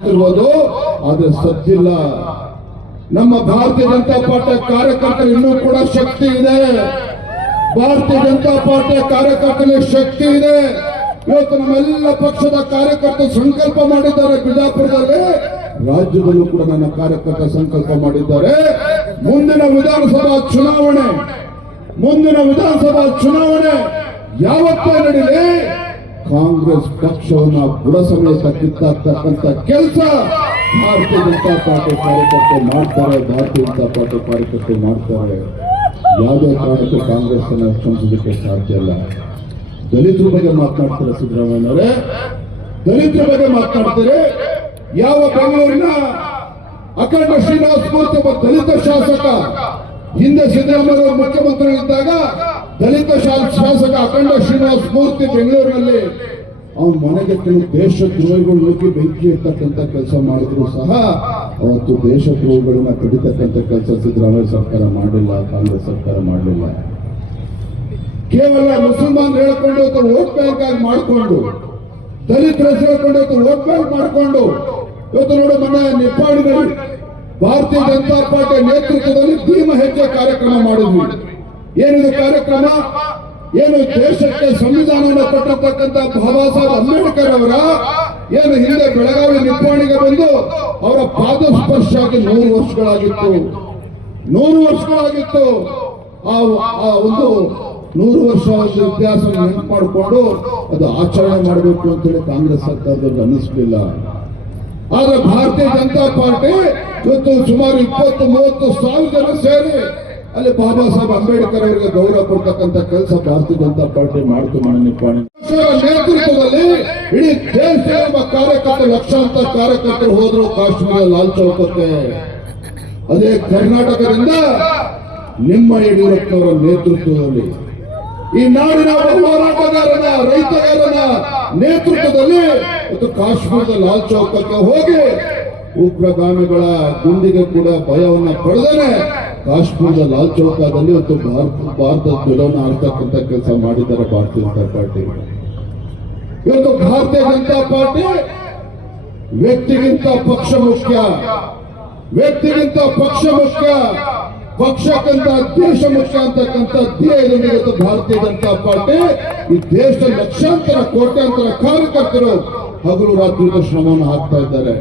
ಇರ್ಬೋದು, ಆದ್ರೆ ಸದ್ದಿಲ್ಲ. ನಮ್ಮ ಭಾರತೀಯ ಜನತಾ ಪಾರ್ಟಿಯ ಕಾರ್ಯಕರ್ತರು ಇನ್ನೂ ಕೂಡ ಶಕ್ತಿ ಇದೆ. ಭಾರತೀಯ ಜನತಾ ಪಾರ್ಟಿಯ ಕಾರ್ಯಕರ್ತರಿಗೆ ಶಕ್ತಿ ಇದೆ. ಇವತ್ತು ನಮ್ಮೆಲ್ಲ ಪಕ್ಷದ ಕಾರ್ಯಕರ್ತರು ಸಂಕಲ್ಪ ಮಾಡಿದ್ದಾರೆ. ಬಿಜಾಪುರದಲ್ಲಿ, ರಾಜ್ಯದಲ್ಲೂ ಕೂಡ ನನ್ನ ಕಾರ್ಯಕರ್ತ ಸಂಕಲ್ಪ ಮಾಡಿದ್ದಾರೆ. ಮುಂದಿನ ವಿಧಾನಸಭಾ ಚುನಾವಣೆ ಯಾವತ್ತೇ ನಡೀಲಿ, ಕಾಂಗ್ರೆಸ್ ಪಕ್ಷವನ್ನ ಬುಡ ಸಮೇತ ಕಿತ್ತಾಕ್ತಕ್ಕಂಥ ಕೆಲಸ ಭಾರತೀಯ ಜನತಾ ಪಾರ್ಟಿ ಕಾರ್ಯಕರ್ತರು ಮಾಡ್ತಾರೆ. ಯಾವುದೇ ಕಾರಣಕ್ಕೂ ಕಾಂಗ್ರೆಸ್ ಅನ್ನು ಕ್ಷಮಿಸೋದಕ್ಕೆ ಸಾಧ್ಯ ಇಲ್ಲ. ದಲಿತರ ಬಗ್ಗೆ ಮಾತನಾಡ್ತಾರೆ ಸಿದ್ದರಾಮಯ್ಯನವರೇ, ದಲಿತರ ಬಗ್ಗೆ ಮಾತನಾಡ್ತಾರೆ. ಯಾವ ಬೆಂಗಳೂರಿನ ಅಖಂಡ ಶ್ರೀನಿವಾಸ ಮೂರ್ತಿ ಒಬ್ಬ ದಲಿತ ಶಾಸಕ, ಹಿಂದೆ ಸಿದ್ದರಾಮಯ್ಯ ಮುಖ್ಯಮಂತ್ರಿಗಳಿದ್ದಾಗ ದಲಿತ ಶಾಸಕ ಅಖಂಡ ಶ್ರೀನಿವಾಸ ಮೂರ್ತಿ ಬೆಂಗಳೂರಿನಲ್ಲಿ ಅವನ ಮನೆಗೆ ಕೆಲವು ದೇಶದ್ರೋಹಿಗಳು ನುಗ್ಗಿ ಬೆಂಕಿ ಇರ್ತಕ್ಕಂಥ ಕೆಲಸ ಮಾಡಿದ್ರು ಸಹ ಅವತ್ತು ದೇಶದ್ರೋಹಿಗಳನ್ನ ಕಡಿತಕ್ಕಂಥ ಕೆಲಸ ಸಿದ್ದರಾಮಯ್ಯ ಸರ್ಕಾರ ಮಾಡಲಿಲ್ಲ, ಕಾಂಗ್ರೆಸ್ ಸರ್ಕಾರ ಮಾಡಲಿಲ್ಲ. ಕೇವಲ ಮುಸಲ್ಮಾನ್ ಹೇಳ್ಕೊಂಡು ವೋಟ್ ಬ್ಯಾಂಕ್ ಆಗಿ ಮಾಡಿಕೊಂಡು, ದಲಿತರ ಹೇಳ್ಕೊಂಡು ವೋಟ್ ಬ್ಯಾಂಕ್ ಮಾಡಿಕೊಂಡು ಇವತ್ತು ನೋಡು, ಮೊನ್ನೆ ನಿಪ್ಪಾಣಿನಲ್ಲಿ ಭಾರತೀಯ ಜನತಾ ಪಾರ್ಟಿ ನೇತೃತ್ವದಲ್ಲಿ ಭೀಮ ಹೆಜ್ಜೆ ಕಾರ್ಯಕ್ರಮ ಮಾಡಿದ್ವಿ. ಏನಿದು ಕಾರ್ಯಕ್ರಮ? ಏನು ದೇಶಕ್ಕೆ ಸಂವಿಧಾನವನ್ನು ಕೊಟ್ಟಿರ್ತಕ್ಕಂಥ ಬಾಬಾ ಸಾಹೇಬ್ ಅಂಬೇಡ್ಕರ್ ಅವರ ಏನು ಹಿಂದೆ ಬೆಳಗಾವಿ ನಿಪ್ಪಾಣಿಗೆ ಬಂದು ಅವರ ಪಾದ ಸ್ಪರ್ಶ ಆಗಿ 100 ವರ್ಷಗಳಾಗಿತ್ತು. ಆ ಒಂದು 100 ವರ್ಷ ಇತಿಹಾಸ ನೆನಪು ಮಾಡಿಕೊಂಡು ಅದು ಆಚರಣೆ ಮಾಡಬೇಕು ಅಂತೇಳಿ ಕಾಂಗ್ರೆಸ್ ಸರ್ಕಾರದವ್ರಿಗೆ ಅನ್ನಿಸ್ಲಿಲ್ಲ. ಆದ್ರೆ ಭಾರತೀಯ ಜನತಾ ಪಾರ್ಟಿ ಇವತ್ತು ಸುಮಾರು 20-30 ಸಾವಿರ ಜನ ಸೇರಿ ಅಲ್ಲಿ ಬಾಬಾ ಸಾಹೇಬ್ ಅಂಬೇಡ್ಕರ್ ಅವರಿಗೆ ಗೌರವ ಕೊಡ್ತಕ್ಕಂಥ ಕೆಲಸ ಭಾರತೀಯ ಜನತಾ ಪಾರ್ಟಿ ಮಾಡ್ತು. ನಿಪ್ಪಾಣಿ ನೇತೃತ್ವದಲ್ಲಿ ಇಡೀ ದೇಶದ ಕಾರ್ಯಕರ್ತರು, ಲಕ್ಷಾಂತರ ಕಾರ್ಯಕರ್ತರು ಹೋದ್ರು ಕಾಶ್ಮೀರ ಲಾಲ್ ಚೌಕಕ್ಕೆ. ಅದೇ ಕರ್ನಾಟಕದಿಂದ ನಿಮ್ಮ ಯಡಿಯೂರಪ್ಪನವರ ನೇತೃತ್ವದಲ್ಲಿ ಈ ನಾಡಿನ ಹೋರಾಟಗಾರನ, ರೈತಗಾರನ ನೇತೃತ್ವದಲ್ಲಿ ಇವತ್ತು ಕಾಶ್ಮೀರದ ಲಾಲ್ ಚೌಕಕ್ಕೆ ಹೋಗಿ ಉಗ್ರಗಾಮಿಗಳ ಗುಂಡಿಗೆ ಕೂಡ ಭಯವನ್ನ ಪಡೆದರೆ ಕಾಶ್ಮೀರದ ಲಾಲ್ ಚೌಕದಲ್ಲಿ ಇವತ್ತು ಭಾರತದ ಧ್ವಜವನ್ನು ಆಡ್ತಕ್ಕಂಥ ಕೆಲಸ ಮಾಡಿದ್ದಾರೆ ಭಾರತೀಯ ಜನತಾ ಪಾರ್ಟಿ. ಇವತ್ತು ಭಾರತೀಯ ಜನತಾ ಪಾರ್ಟಿ ವ್ಯಕ್ತಿಗಿಂತ ಪಕ್ಷ ಮುಖ್ಯ, ಪಕ್ಷಕ್ಕಿಂತ ದೇಶ ಮುಖ್ಯ ಅಂತಕ್ಕಂಥ ಧ್ಯೇಯದಲ್ಲಿ ಇವತ್ತು ಭಾರತೀಯ ಜನತಾ ಪಾರ್ಟಿ ಈ ದೇಶದ ಲಕ್ಷಾಂತರ ಕೋಟ್ಯಾಂತರ ಕಾರ್ಯಕರ್ತರು ಹಗಲು ರಾತ್ರಿ ಶ್ರಮವನ್ನು ಹಾಕ್ತಾ ಇದ್ದಾರೆ.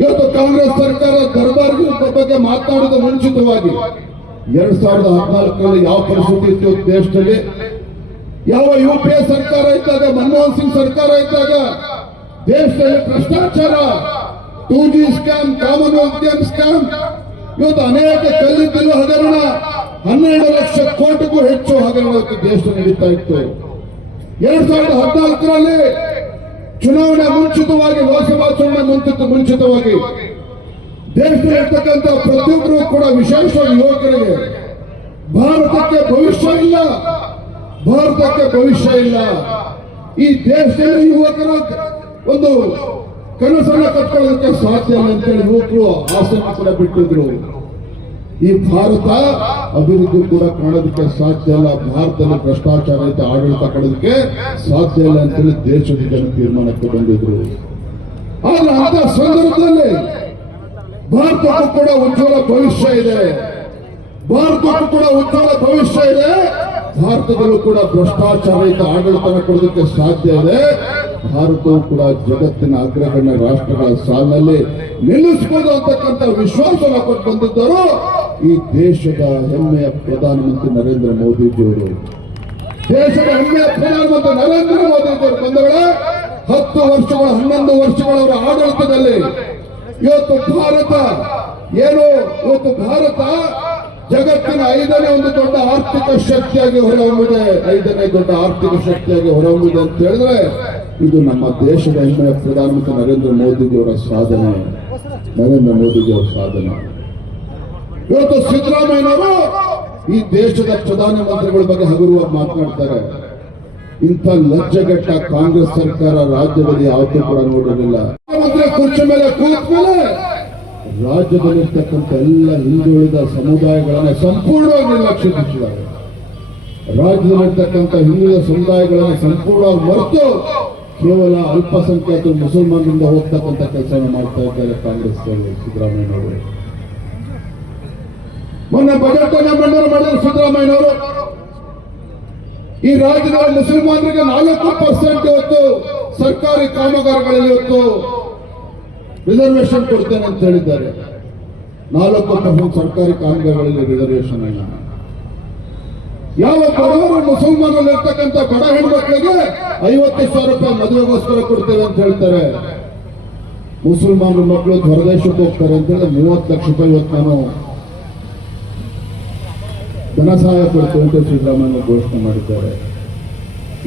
ಇವತ್ತು ಕಾಂಗ್ರೆಸ್ ಸರ್ಕಾರ ದರ್ಬಾರ್ಗಳ ಬಗ್ಗೆ ಮಾತನಾಡಿದ ಮುಂಚಿತವಾಗಿ 2014ರಲ್ಲಿ ಯಾವ ಪರಿಸ್ಥಿತಿ ಇತ್ತು ದೇಶದಲ್ಲಿ, ಯಾವ UPA ಸರ್ಕಾರ ಇದ್ದಾಗ, ಮನಮೋಹನ್ ಸಿಂಗ್ ಸರ್ಕಾರ ಇದ್ದಾಗ ದೇಶದಲ್ಲಿ ಭ್ರಷ್ಟಾಚಾರ, 2G scam, Commonwealth game scam, ಇವತ್ತು ಅನೇಕ ಕಲ್ಲಿದ್ದಲು ಹಗರಣ, 12 ಲಕ್ಷ ಕೋಟಿಗೂ ಹೆಚ್ಚು ಹಗರಣ ದೇಶದಲ್ಲಿ ನಡೀತಾ ಇತ್ತು. 2014ರಲ್ಲಿ ಚುನಾವಣೆ ಮುಂಚಿತವಾಗಿ, ಲೋಕಸಭಾ ಚುನಾವಣೆ ಮುಂಚಿತವಾಗಿ ದೇಶದಲ್ಲಿರ್ತಕ್ಕಂಥ ಪ್ರತಿಯೊಬ್ಬರು ಕೂಡ, ವಿಶೇಷವಾಗಿ ಯುವಕರಿಗೆ ಭಾರತಕ್ಕೆ ಭವಿಷ್ಯ ಇಲ್ಲ. ಈ ದೇಶದಲ್ಲಿ ಯುವಕರ ಒಂದು ಕನಸನ್ನು ಕಟ್ಕೊಳ್ಳೋದಕ್ಕೆ ಸಾಧ್ಯ ಇಲ್ಲ ಅಂತೇಳಿ ಯುವಕರು ಆಸೆ ಕೂಡ ಬಿಟ್ಟಿದ್ರು. ಈ ಭಾರತ ಅಭಿವೃದ್ಧಿ ಕೂಡ ಕಾಣೋದಕ್ಕೆ ಸಾಧ್ಯ ಇಲ್ಲ, ಭಾರತದಲ್ಲಿ ಭ್ರಷ್ಟಾಚಾರ ಆಡಳಿತ ಕೊಡೋದಕ್ಕೆ ಸಾಧ್ಯ ಇಲ್ಲ ಅಂತೇಳಿ ದೇಶದ ಜನ ತೀರ್ಮಾನಕ್ಕೆ ಬಂದಿದ್ರು. ಆದ್ರೆ ಅಂತ ಸಂದರ್ಭದಲ್ಲಿ ಭಾರತಕ್ಕೂ ಕೂಡ ಉಜ್ವಲ ಭವಿಷ್ಯ ಇದೆ. ಭಾರತದಲ್ಲೂ ಕೂಡ ಭ್ರಷ್ಟಾಚಾರ ಆಡಳಿತ ಕೊಡೋದಕ್ಕೆ ಸಾಧ್ಯ ಇದೆ. ಭಾರತವು ಕೂಡ ಜಗತ್ತಿನ ಅಗ್ರಗಣ್ಯ ರಾಷ್ಟ್ರಗಳ ಸಾಲಿನಲ್ಲಿ ನಿಲ್ಲಿಸಬಹುದು ಅಂತಕ್ಕಂಥ ವಿಶ್ವಾಸವನ್ನು ಕೊಟ್ಟು ಬಂದಿದ್ದರು ಈ ದೇಶದ ಹೆಮ್ಮೆಯ ಪ್ರಧಾನಮಂತ್ರಿ ನರೇಂದ್ರ ಮೋದಿಜಿಯವರು. ಬಂದವಳೆ 10 ವರ್ಷಗಳ 11 ವರ್ಷಗಳ ಅವರ ಆಡಳಿತದಲ್ಲಿ ಇವತ್ತು ಭಾರತ ಜಗತ್ತಿನ 5ನೇ ಒಂದು ದೊಡ್ಡ ಆರ್ಥಿಕ ಶಕ್ತಿಯಾಗಿ ಹೊರಹೊಮ್ಮಿದೆ. 5ನೇ ದೊಡ್ಡ ಆರ್ಥಿಕ ಶಕ್ತಿಯಾಗಿ ಹೊರಹೊಮ್ಮಿದೆ ಅಂತ ಹೇಳಿದ್ರೆ ಇದು ನಮ್ಮ ದೇಶದ ಹೆಮ್ಮೆಯ ಪ್ರಧಾನಮಂತ್ರಿ ನರೇಂದ್ರ ಮೋದಿಜಿಯವರ ಸಾಧನೆ. ಇವತ್ತು ಸಿದ್ದರಾಮಯ್ಯನವರು ಈ ದೇಶದ ಪ್ರಧಾನಮಂತ್ರಿಗಳ ಬಗ್ಗೆ ಹಗುರವಾಗಿ ಮಾತನಾಡ್ತಾರೆ. ಇಂಥ ಲಜ್ಜೆಗೆಟ್ಟ ಕಾಂಗ್ರೆಸ್ ಸರ್ಕಾರ ರಾಜ್ಯದಲ್ಲಿ ಯಾವತ್ತೂ ಕೂಡ ನೋಡಿರಲಿಲ್ಲ. ಮುಖ್ಯಮಂತ್ರಿ ಕುರ್ಚಿ ಮೇಲೆ ಕೂತ ಮೇಲೆ ರಾಜ್ಯದಲ್ಲಿರ್ತಕ್ಕಂಥ ಎಲ್ಲ ಹಿಂದುಳಿದ ಸಮುದಾಯಗಳನ್ನ ಸಂಪೂರ್ಣವಾಗಿ ನಿರ್ಲಕ್ಷಿಸಿದ್ದಾರೆ. ರಾಜ್ಯದಲ್ಲಿರ್ತಕ್ಕಂಥ ಹಿಂದುಳಿದ ಸಮುದಾಯಗಳನ್ನ ಸಂಪೂರ್ಣವಾಗಿ ಮರೆತು ಕೇವಲ ಅಲ್ಪಸಂಖ್ಯಾತರು ಮುಸಲ್ಮಾನರಿಂದ ಹೋಗ್ತಕ್ಕಂಥ ಕೆಲಸ ಮಾಡ್ತಾ ಇದ್ದಾರೆ ಕಾಂಗ್ರೆಸ್ ಸಿದ್ದರಾಮಯ್ಯನವರು. ಮೊನ್ನೆ ಬಜೆಟ್ ಅನ್ನ ಮಂಡನೆ ಮಾಡಿದ್ರು ಸಿದ್ದರಾಮಯ್ಯನವರು. ಈ ರಾಜ್ಯದಲ್ಲಿ ಮುಸಲ್ಮಾನರಿಗೆ 4% ಇವತ್ತು ಸರ್ಕಾರಿ ಕಾಮಗಾರಿಗಳಲ್ಲಿ ಇವತ್ತು ರಿಸರ್ವೇಶನ್ ಕೊಡ್ತೇನೆ ಅಂತ ಹೇಳಿದ್ದಾರೆ. 4% ಸರ್ಕಾರಿ ಕಾಮಗಾರಿಗಳಲ್ಲಿ ರಿಸರ್ವೇಶನ್ ಅಲ್ಲ. ಯಾವ ಬಡವರು ಮುಸಲ್ಮಾನರಲ್ಲಿ ಇರ್ತಕ್ಕಂಥ ಬಡ ಹೆಣ್ಮಕ್ಳಿಗೆ 50,000 ರೂಪಾಯಿ ಮದುವೆಗೋಸ್ಕರ ಕೊಡ್ತೇವೆ ಅಂತ ಹೇಳ್ತಾರೆ. ಮುಸಲ್ಮಾನರ ಮಕ್ಕಳು ಹೊರದೇಶಕ್ಕೆ ಹೋಗ್ತಾರೆ ಅಂತ ಹೇಳಿ 30 ಲಕ್ಷ ರೂಪಾಯಿ ಇವತ್ತು ನಾನು ಧನ ಸಹಾಯ ಕೊಡ್ತೇವೆ ಅಂತ ಸಿದ್ದರಾಮಯ್ಯ ಘೋಷಣೆ ಮಾಡಿದ್ದಾರೆ.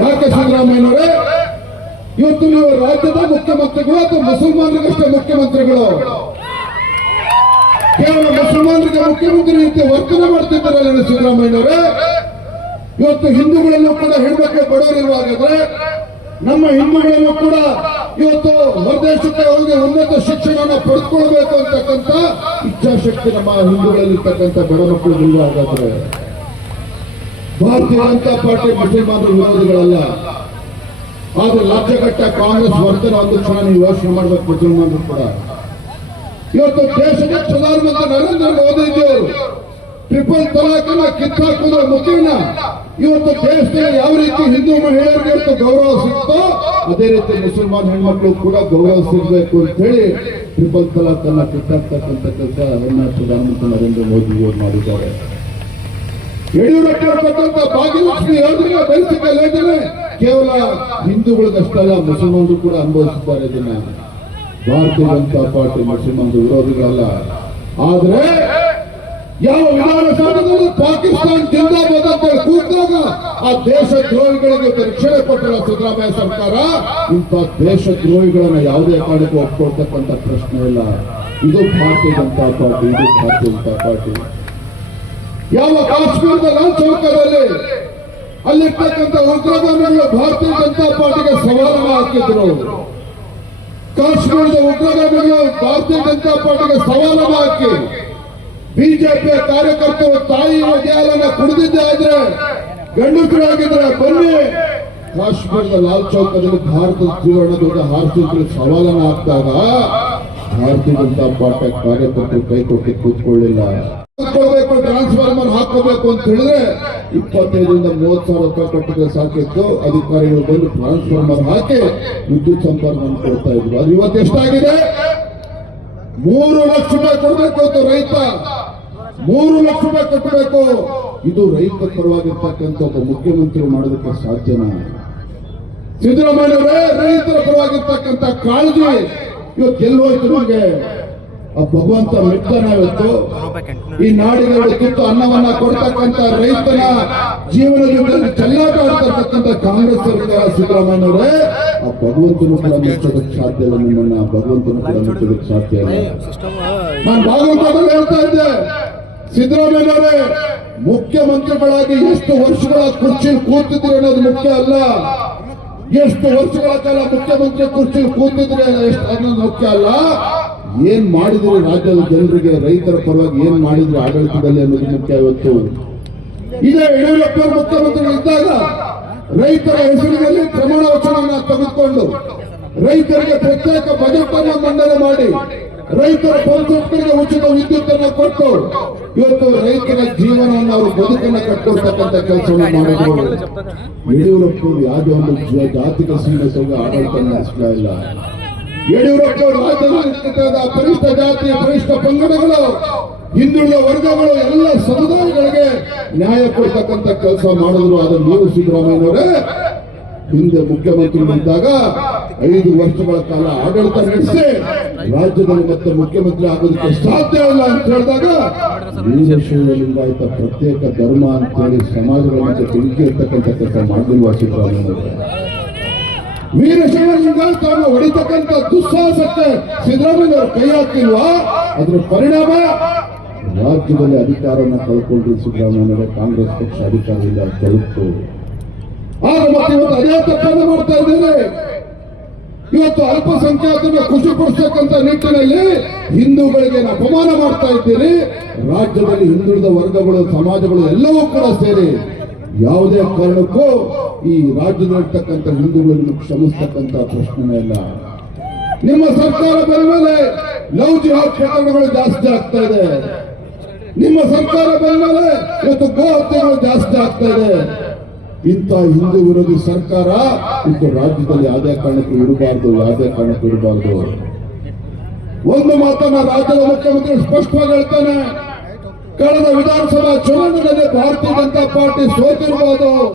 ಯಾಕೆ ಸಿದ್ದರಾಮಯ್ಯನವರೇ, ಇವತ್ತು ನೀವು ರಾಜ್ಯದ ಮುಖ್ಯಮಂತ್ರಿಗಳು ಅಥವಾ ಮುಸಲ್ಮಾನರಿಗಷ್ಟೇ ಮುಖ್ಯಮಂತ್ರಿಗಳು? ಕೇವಲ ಮುಸಲ್ಮಾನರಿಗೆ ಮುಖ್ಯಮಂತ್ರಿ ರೀತಿ ವರ್ತನೆ ಮಾಡ್ತಿದ್ದಾರಲ್ಲ ಸಿದ್ದರಾಮಯ್ಯನವರೇ. ಇವತ್ತು ಹಿಂದೂಗಳಲ್ಲೂ ಕೂಡ ಹೆಣ್ಮಕ್ಳು ಬಡವರಿರುವಾಗಾದ್ರೆ ನಮ್ಮ ಹಿಂದೂಗಳಲ್ಲೂ ಕೂಡ ಇವತ್ತು ಹೊರದೇಶಕ್ಕೆ ಹೋಗಿ ಉನ್ನತ ಶಿಕ್ಷಣವನ್ನು ಪಡೆದುಕೊಳ್ಬೇಕು ಅಂತಕ್ಕಂಥ ಇಚ್ಛಾಶಕ್ತಿ ನಮ್ಮ ಹಿಂದೂಗಳಲ್ಲಿರ್ತಕ್ಕಂಥ ಬಡ ಮಕ್ಕಳು ಇರುವಾಗಾದ್ರೆ ಭಾರತೀಯ ಜನತಾ ಪಾರ್ಟಿ ಮುಸಲ್ಮಾನರ ವಿರೋಧಿಗಳಲ್ಲ. ಆದ್ರೆ ರಾಜ್ಯಘಟ್ಟ ಕಾಂಗ್ರೆಸ್ ವರ್ತನೆ ಒಂದು ಕ್ಷಣ ನೀವು ಯೋಚನೆ ಮಾಡ್ಬೇಕು. ಮುಸಲ್ಮಾನರು ಕೂಡ ಇವತ್ತು ದೇಶದ ಪ್ರಧಾನಮಂತ್ರಿ ನರೇಂದ್ರ ಮೋದಿಜಿಯವರು ಟ್ರಿಪಲ್ ತಲಾಖನ್ನ ಕಿತ್ತಾಕುವುದರ ಮುಖೇನ ಇವತ್ತು ದೇಶದಲ್ಲಿ ಯಾವ ರೀತಿ ಹಿಂದೂ ಮಹಿಳೆಯರಿಗೆ ಇವತ್ತು ಗೌರವ ಸಿಗ್ತೋ ಅದೇ ರೀತಿ ಮುಸಲ್ಮಾನ್ ಹೆಣ್ಮಕ್ಳು ಕೂಡ ಗೌರವ ಸಿಗಬೇಕು ಅಂತ ಹೇಳಿ ಟ್ರಿಪಲ್ ತಲಾಖನ್ನ ಕಿತ್ತಾಕ್ತಕ್ಕಂಥ ಕೆಲಸ ಪ್ರಧಾನಮಂತ್ರಿ ನರೇಂದ್ರ ಮೋದಿಜಿಯವರು ಮಾಡಿದ್ದಾರೆ. ಯಡಿಯೂರಪ್ಪ ಕೊಟ್ಟಂತ ಭಾಗ್ಯಲಕ್ಷ್ಮಿ ಯೋಜನೆ, ಬೇಸಿಕಲ್ ಯೋಜನೆ ಕೇವಲ ಹಿಂದೂಗಳಿಗಷ್ಟಲ್ಲ ಮುಸಲ್ಮಾನರು ಕೂಡ ಅನುಭವಿಸುತ್ತಾರೆ. ಇದನ್ನ ಭಾರತೀಯ ಜನತಾ ಪಾರ್ಟಿ ಮುಸಲ್ಮಾನರು ವಿರೋಧಿಗಳಲ್ಲ. ಆದ್ರೆ ಯಾವ ವಿಧಾನಸೌಧದಲ್ಲಿ ಪಾಕಿಸ್ತಾನ ಜಿಂದಾಬಾದ್ ಅಂತ ಕೂತಾಗ ಆ ದೇಶ ದ್ರೋಹಿಗಳಿಗೆ ರಕ್ಷಣೆ ಕೊಟ್ಟಲ್ಲ ಸಿದ್ದರಾಮಯ್ಯ ಸರ್ಕಾರ. ಇಂಥ ದೇಶ ದ್ರೋಹಿಗಳನ್ನ ಯಾವುದೇ ಕಾರಣಕ್ಕೂ ಒಪ್ಕೊಳ್ತಕ್ಕಂಥ ಪ್ರಶ್ನೆ ಇಲ್ಲ. ಇದು ಭಾರತೀಯ ಜನತಾ ಪಾರ್ಟಿ, ಇದು ಭಾರತೀಯ ಜನತಾ ಪಾರ್ಟಿ. ಯಾವ ಕಾಶ್ಮೀರದ ಲಾಲ್ ಚೌಕದಲ್ಲಿ ಅಲ್ಲಿರ್ತಕ್ಕಂಥ ಉಗ್ರಗಾಮಿಗಳು ಭಾರತೀಯ ಜನತಾ ಪಾರ್ಟಿಗೆ ಸವಾಲನ್ನು ಹಾಕಿದ್ರು. ಕಾಶ್ಮೀರದ ಉಗ್ರಗಾಮಿಗಳು ಭಾರತೀಯ ಜನತಾ ಪಾರ್ಟಿಗೆ ಸವಾಲನ್ನು ಹಾಕಿ ಬಿಜೆಪಿಯ ಕಾರ್ಯಕರ್ತರು ತಾಯಿ ದೇಹಾಲನ್ನ ಕುಡಿದಿದ್ದೇ ಆದ್ರೆ ಗಂಡಸರಾಗಿದ್ರೆ ಬನ್ನಿ ಕಾಶ್ಮೀರದ ಲಾಲ್ ಚೌಕದಲ್ಲಿ ಭಾರತದ ತ್ರಿವರ್ಣದ ಹಾರಿಸಿದ್ರು ಸವಾಲನ್ನು ಹಾಕಿದಾಗ ಭಾರತೀಯ ಜನತಾ ಪಾರ್ಟಿ ಕಾರ್ಯಕರ್ತರು ಕೈ ಕೊಟ್ಟು ಕೂತ್ಕೊಳ್ಳಿಲ್ಲ. ಟ್ರಾನ್ಸ್ಫಾರ್ಮರ್ ಹಾಕೋಬೇಕು ಅಂತ ಹೇಳಿದ್ರೆ 25ರಿಂದ 30,000 ರೂಪಾಯಿ ಕೊಟ್ಟಿದ್ರೆ ಸಾಕಿತ್ತು. ಅಧಿಕಾರಿಗಳು ಬಂದು ಟ್ರಾನ್ಸ್ಫಾರ್ಮರ್ ಹಾಕಿ ವಿದ್ಯುತ್ ಸಂಪರ್ಕ ಕೊಡ್ತಾ ಇದ್ರು. ಅದು ಇವತ್ತು ಎಷ್ಟಾಗಿದೆ? 3 ಲಕ್ಷ ರೂಪಾಯಿ ಕೊಡಬೇಕು ಅಂತ ರೈತ 3 ಲಕ್ಷ ರೂಪಾಯಿ ಕಟ್ಟಬೇಕು. ಇದು ರೈತ ಪರವಾಗಿರ್ತಕ್ಕಂಥ ಒಬ್ಬ ಮುಖ್ಯಮಂತ್ರಿ ಮಾಡೋದಕ್ಕೆ ಸಾಧ್ಯನಾ? ಸಿದ್ದರಾಮಯ್ಯವರೇ, ರೈತರ ಪರವಾಗಿರ್ತಕ್ಕಂಥ ಕಾಳಜಿ ಇವತ್ತು ಎಲ್ಲಿ ಹೋಯ್ತು? ನಮಗೆ ಆ ಭಗವಂತ ಮೆಟ್ಟನ ಇವತ್ತು ಈ ನಾಡಿಗೆ ತುತ್ತು ಅನ್ನವನ್ನ ಕೊಡ್ತಕ್ಕಂಥ ರೈತನ ಜೀವನದಲ್ಲಿ ಚೆಲ್ಲಾಟ ಆಡ್ತಕ್ಕಂಥ ಕಾಂಗ್ರೆಸ್ ಸರ್ಕಾರ ಸಿದ್ದರಾಮಯ್ಯವರೇ, ಆ ಭಗವಂತನು ಕೂಡ ಮೆಚ್ಚೋದಕ್ಕೆ ಸಾಧ್ಯ ಇಲ್ಲ. ನಿಮ್ಮನ್ನ ಭಗವಂತನು ಕೂಡ ಮೆಚ್ಚೋದಕ್ಕೆ ಸಾಧ್ಯ ಇಲ್ಲ. ನಾನು ಭಾಗವತದಲ್ಲಿ ಹೇಳ್ತಾ ಇದ್ದೆ, ಸಿದ್ದರಾಮಯ್ಯವರೇ ಮುಖ್ಯಮಂತ್ರಿಗಳಾಗಿ ಎಷ್ಟು ವರ್ಷಗಳ ಕುರ್ಚಿಯಲ್ಲಿ ಕೂತಿದ್ರು ಅನ್ನೋದು ಮುಖ್ಯ ಅಲ್ಲ. ಎಷ್ಟು ವರ್ಷಗಳ ಕಾಲ ಮುಖ್ಯಮಂತ್ರಿ ಕುರ್ಚಿಯಲ್ಲಿ ಕೂತಿದ್ರೆ ಅನ್ನೋದು ಮುಖ್ಯ ಅಲ್ಲ. ಏನ್ ಮಾಡಿದ್ರು ರಾಜ್ಯದ ಜನರಿಗೆ, ರೈತರ ಪರವಾಗಿ ಏನ್ ಮಾಡಿದ್ರು ಆಡಳಿತದಲ್ಲಿ ಅನ್ನೋದು ಮುಖ್ಯ. ಇವತ್ತು ಇದೇ ಯಡಿಯೂರಪ್ಪ ಮುಖ್ಯಮಂತ್ರಿಗಳಿದ್ದಾಗ ರೈತರ ಹೆಸರಿನಲ್ಲಿ ಪ್ರಮಾಣ ವಚನ ತೆಗೆದುಕೊಂಡು ರೈತರಿಗೆ ಪ್ರತ್ಯೇಕ ಬಜೆಟ್ ಅನ್ನು ಮಂಡನೆ ಮಾಡಿ ರೈತರ ಪಂಚಾಯತ್ಗಳಿಗೆ ಉಚಿತ ವಿದ್ಯುತ್ ಅನ್ನು ಕೊಟ್ಟು ಇವತ್ತು ರೈತರ ಜೀವನವನ್ನು ಅವರು ಬದುಕನ್ನು ಕಟ್ಕೊಳ್ತಕ್ಕಂಥ ಕೆಲಸವನ್ನು ಮಾಡಿದ್ರು. ಯಡಿಯೂರಪ್ಪ ಯಾವುದೇ ಒಂದು ಜಾತಿಕ ಸೀಮಿತ ಆಡಳಿತ ನಡೆಸ್ತಾ ಇಲ್ಲ. ಯಡಿಯೂರಪ್ಪ ರಾಜ್ಯದ ಪರಿಷ್ಠ ಜಾತಿ, ಪರಿಷ್ಠ ಪಂಗಡಗಳು, ಹಿಂದುಳಿದ ವರ್ಗಗಳು, ಎಲ್ಲ ಸಮುದಾಯಗಳಿಗೆ ನ್ಯಾಯ ಕೊಡ್ತಕ್ಕಂಥ ಕೆಲಸ ಮಾಡಿದ್ರು. ಅದನ್ನು ನೀವು ಸಿದ್ದರಾಮಯ್ಯವರೇ ಹಿಂದೆ ಮುಖ್ಯಮಂತ್ರಿಗಳಿದ್ದಾಗ 5 ವರ್ಷಗಳ ಕಾಲ ಆಡಳಿತ ನಡೆಸಿ ರಾಜ್ಯದಲ್ಲಿ ಮತ್ತೆ ಮುಖ್ಯಮಂತ್ರಿ ಆಗೋದಕ್ಕೆ ಸಾಧ್ಯ ಇಲ್ಲ ಅಂತ ಹೇಳಿದಾಗ ವೀರಶೈವ ಲಿಂಗಾಯತ ಪ್ರತ್ಯೇಕ ಧರ್ಮ ಅಂತ ಹೇಳಿ ಸಮಾಜಗಳ ಮಧ್ಯೆ ಬೆಂಕಿ ಇರ್ತಕ್ಕಂಥ ಕೆಲಸ ಮಾಡಲಿಲ್ವಾ ಸಿದ್ದರಾಮಯ್ಯವರೇ? ವೀರಶೈವ ಲಿಂಗಾಯತವನ್ನು ಹೊಡಿತಕ್ಕಂಥ ದುಸ್ಸಾಹಸಕ್ಕೆ ಸಿದ್ದರಾಮಯ್ಯವರು ಕೈ ಹಾಕಿಲ್ವಾ? ಅದರ ಪರಿಣಾಮ ರಾಜ್ಯದಲ್ಲಿ ಅಧಿಕಾರವನ್ನು ಕಳ್ಕೊಂಡ್ರು ಸಿದ್ದರಾಮಯ್ಯವರೇ. ಕಾಂಗ್ರೆಸ್ ಪಕ್ಷ ಅಧಿಕಾರದಿಂದ ಕಳಿತು. ಆಗ ಮತ್ತೆ ಇವತ್ತು ಅದೇ ತಪ್ಪನ್ನು ಮಾಡ್ತಾ ಇದ್ದೇನೆ. ಇವತ್ತು ಅಲ್ಪಸಂಖ್ಯಾತರನ್ನು ಖುಷಿಪಡಿಸತಕ್ಕಂಥ ನಿಟ್ಟಿನಲ್ಲಿ ಹಿಂದೂಗಳಿಗೆ ಅಪಮಾನ ಮಾಡ್ತಾ ಇದ್ದೀರಿ. ರಾಜ್ಯದಲ್ಲಿ ಹಿಂದುಳಿದ ವರ್ಗಗಳು, ಸಮಾಜಗಳು ಎಲ್ಲವೂ ಕೂಡ ಸೇರಿ ಯಾವುದೇ ಕಾರಣಕ್ಕೂ ಈ ರಾಜ್ಯದಲ್ಲಿರ್ತಕ್ಕಂಥ ಹಿಂದೂಗಳನ್ನು ಕ್ಷಮಿಸ್ತಕ್ಕಂಥ ಪ್ರಶ್ನೆನೇ ಇಲ್ಲ. ನಿಮ್ಮ ಸರ್ಕಾರ ಬಂದ ಮೇಲೆ ಲವ್ ಜಿಹಾದ್ ಪ್ರಕರಣಗಳು ಜಾಸ್ತಿ ಆಗ್ತಾ ಇದೆ. ನಿಮ್ಮ ಸರ್ಕಾರ ಬಂದ ಮೇಲೆ ಇವತ್ತು ಗೋ ಹತ್ಯೆಗಳು ಜಾಸ್ತಿ ಆಗ್ತಾ ಇದೆ. ಇಂಥ ಹಿಂದೂ ವಿರೋಧಿ ಸರ್ಕಾರ ಇಂದು ರಾಜ್ಯದಲ್ಲಿ ಯಾವುದೇ ಕಾರಣಕ್ಕೂ ಇರಬಾರ್ದು. ಒಂದು ಮಾತನ್ನ ರಾಜ್ಯದ ಮುಖ್ಯಮಂತ್ರಿ ಸ್ಪಷ್ಟವಾಗಿ ಹೇಳ್ತಾನೆ, ಕಳೆದ ವಿಧಾನಸಭಾ ಚುನಾವಣೆಯಲ್ಲಿ ಭಾರತೀಯ ಜನತಾ ಪಾರ್ಟಿ ಸೋತಿರಬಹುದು.